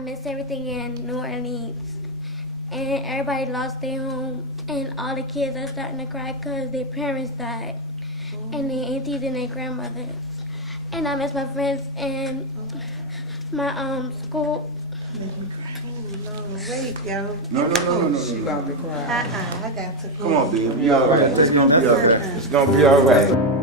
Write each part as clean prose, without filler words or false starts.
miss everything in New Orleans. And everybody lost their home, and all the kids are starting to cry because their parents died, and their aunties and their grandmothers. And I miss my friends and my school. No, wait, yo. No. She about to cry. I got to go. Come on, baby. Be all right. It's gonna be all right. It's gonna be all right.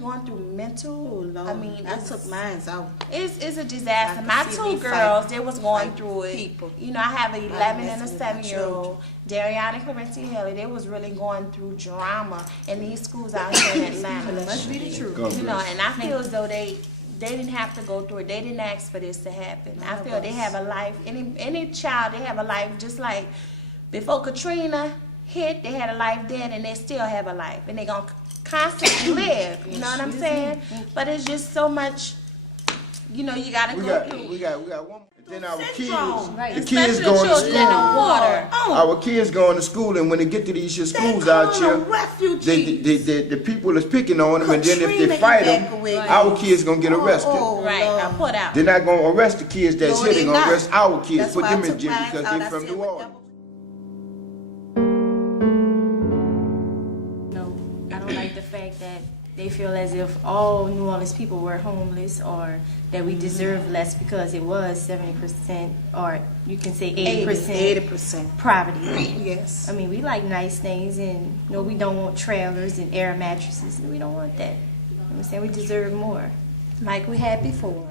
Going through mental. Oh, I mean, I took mine out. It's a disaster. My two girls, they was going through it. People. You know, I have an 11 and a 7-year-old. Dariana and Clarence Haley, they was really going through drama in these schools out here in Atlanta. That must be the truth. You know, and I feel as though they didn't have to go through it. They didn't ask for this to happen. I feel they have a life. Any child, they have a life just like before Katrina hit. They had a life then, and they still have a life, and they gonna constantly live, you know what I'm saying? But it's just so much, you know, you gotta go through. We got one more. Then our kids, Right. the kids Especially going to children in the school. water. Our kids going to school, and when they get to these schools out here, the people is picking on them, and then if they fight them, our kids gonna get arrested. Right, I put out. They're not gonna arrest the kids that's here. They're gonna arrest our kids, That's put why I them in took jail mine because out. they're I from said, New what Orleans. No, I don't like the fact that they feel as if all New Orleans people were homeless, or that we deserve less because it was 70%, or you can say 80% poverty. Yes. I mean, we like nice things, and no, we don't want trailers and air mattresses, and we don't want that. I'm saying we deserve more, Like we had before.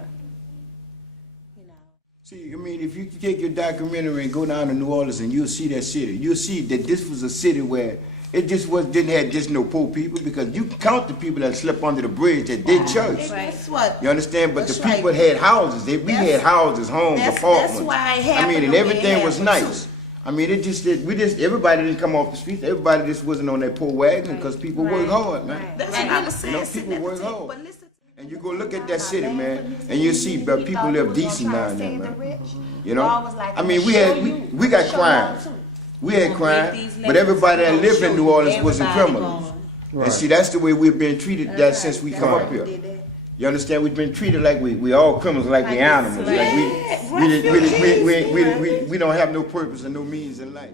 See, I mean, if you take your documentary and go down to New Orleans and you'll see that city, you'll see that this was a city where it just didn't have just no poor people, because you can count the people that slept under the bridge at their church. That's what. You understand? But That's the people right. had houses. We had houses, homes, apartments. That's why it I happened mean, and the way it everything was happened, nice. too. I mean, everybody didn't come off the streets. Everybody just wasn't on that poor wagon because people work hard, man. That's what I was saying. You know, people work hard. And you go look at that city, man, and you see, but people live decent down there, man. You know? I mean, we got crime. We had crime, but everybody that lived in New Orleans wasn't criminals. And see, that's the way we've been treated that since we come up here. You understand? We've been treated like we all criminals, like we animals. Like we don't have no purpose and no means in life.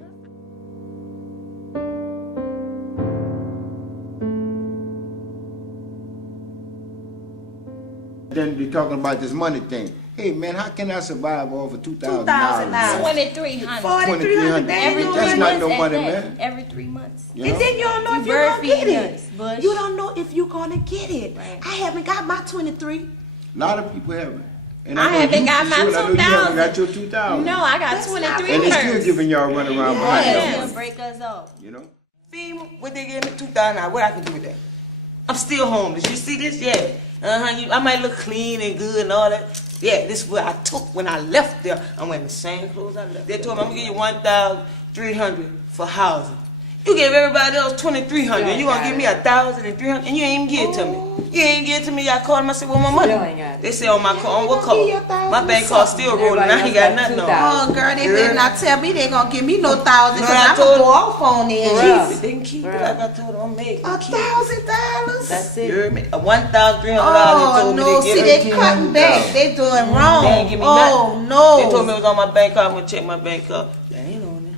Then they're talking about this money thing. Hey man, how can I survive off of $2,000? $2,300. $2,300. That's not no money, man. every 3 months. You know? And then you don't know if you're bird gonna get feeding it. us, Bush. You don't know if you're gonna get it. Right. I haven't got my 23. A lot of people haven't. And I know haven't you got for my sure, I know you 2,000. haven't got your 2,000. No, I got That's not 23 And they still first. giving y'all run around behind Yes. them. They'll break us off. You know? FEMA, what they gave me $2,000, what I can do with that? I'm still homeless. You see this? Yeah. I might look clean and good and all that. Yeah, this is what I took when I left there. I'm wearing the same clothes I left. They told me I'm gonna give you $1,300 for housing. You gave everybody else $2,300. You gonna give me $1,300, and you ain't even give it to me. You ain't give it to me. I called them. I said, "Well, my money." They said on my card, on what card? My bank card still rolling. I ain't got nothing on. Oh, girl, they better not tell me they gonna give me no 1,000 because No, I I'm told gonna go off on it. Keep it. They can keep it. Like I told them, I'm making. $1,000? That's You it. heard me? $1,300. Oh, They told no, me see, they they give cutting back. They doing wrong. They ain't give me Oh, nothing. no. They told me it was on my bank card. I'm gonna check my bank card. That ain't on there.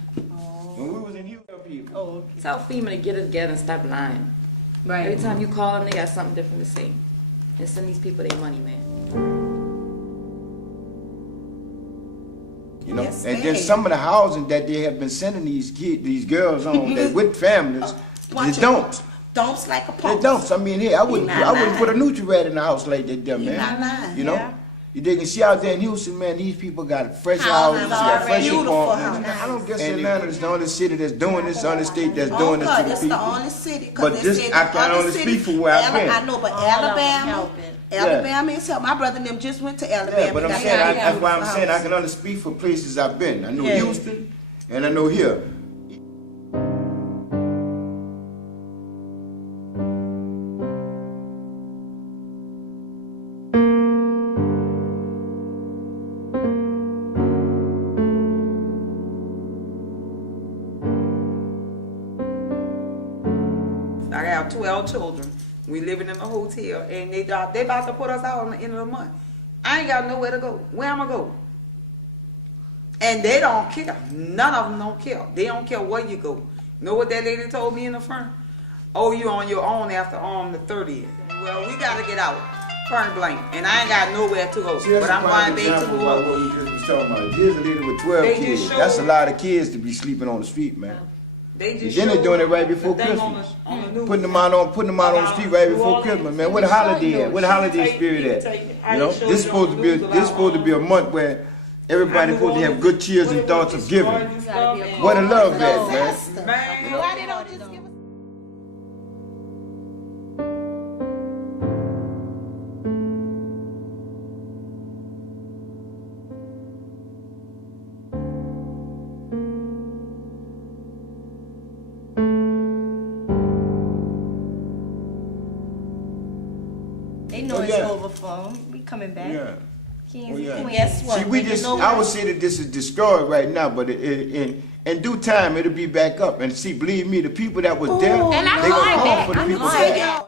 When we was in Houston, people. Tell FEMA to get it together and stop lying. Right. Every time you call them, they got something different to say. And send these people their money, man. You know? Yes, and then ma'am. some of the housing that they have been sending these kids, these girls on that with families, Watch they it. dumps. Dumps like a They pump. dumps. I mean, hey, I wouldn't not put a Nutri-Rat in the house like that, there, man. not lying. You know? Yeah. They can see out there in Houston, man, these people got fresh Houses houses, got fresh already. Beautiful apartments. houses. I don't guess Atlanta is the only city that's doing this, the only state that's doing this to the That's people. the only city. 'Cause But they this- said I the can other only city- speak for where I've been. I know, but All of them Alabama helping. is helping. My brother and them just went to Alabama. Yeah, but I'm Got saying, that that's why I'm beautiful saying I house. can only speak for places I've been. I know Yeah. Houston, and I know here. I got 12 children. We living in a hotel, and they about to put us out on the end of the month. I ain't got nowhere to go. Where am I go? And they don't care. None of them don't care. They don't care where you go. Know what that lady told me in the front? Oh, you on your own after the 30th. Well, we got to get out. Point blank. And I ain't got nowhere to go. But I'm going back to what work. we just was talking about. Here's a lady with 12 They kids. just That's a showed- lot of kids to be sleeping on the street, man. They just Then they showed doing it right the before thing Christmas. on the news. Putting them out on the street right before Christmas, man. Where the holiday at? Where the holiday spirit at? You know, this supposed to be a month where everybody supposed to have good cheers and thoughts of giving. Where the love at, man? Why they don't just give us? They know Oh, it's yeah. over phone. We coming back. Yeah. Kings Oh, yeah. and Guess queens. what? See, we just, I would say that this is destroyed right now, but in due time, it'll be back up. And see, believe me, the people that was there, And I'm they gonna going call back. for the I'm people going that. back.